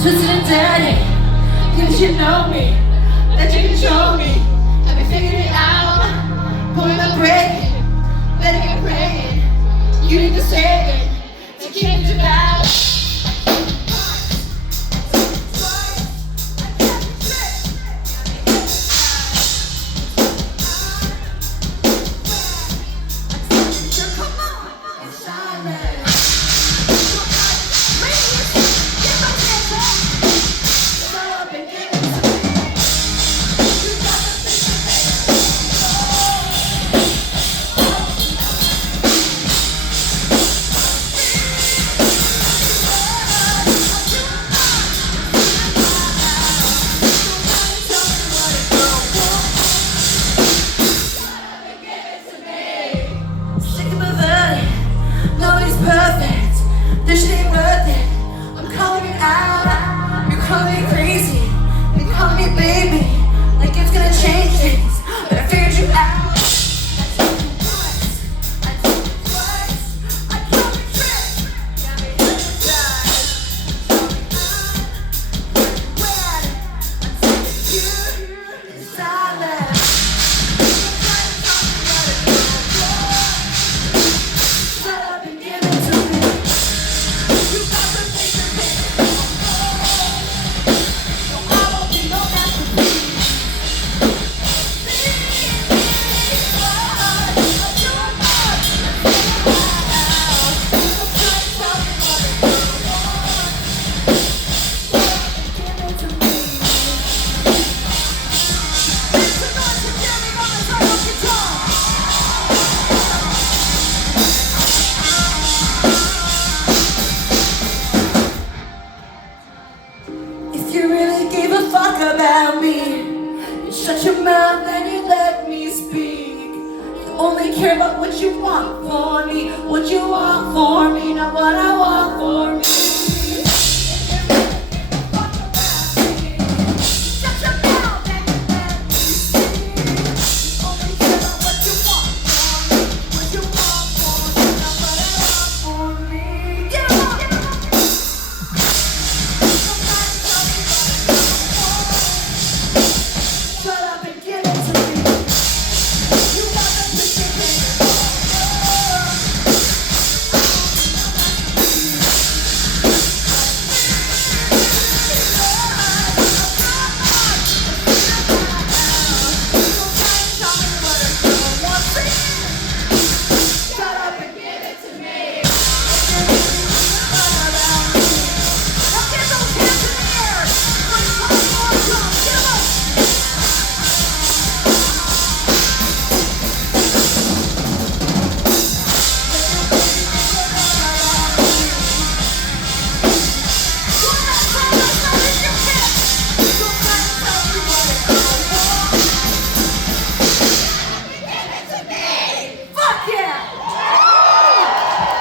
twisted and dirty. Cause you know me, that you control me. Have you figured it out? Pulling up breaking, letting it praying. You need the saving to keep your vow. Perfect, this shit ain't worth it. I'm calling it out. You're calling me crazy. You're calling me baby, like it's gonna change things. But I figured you out. I took it twice. I took a trick. Got me hypnotized. Tell me when I'm taking you in silence. If you really gave a fuck about me, you shut your mouth and you let me speak. You only care about what you want for me, what you want for me, not what I want for me.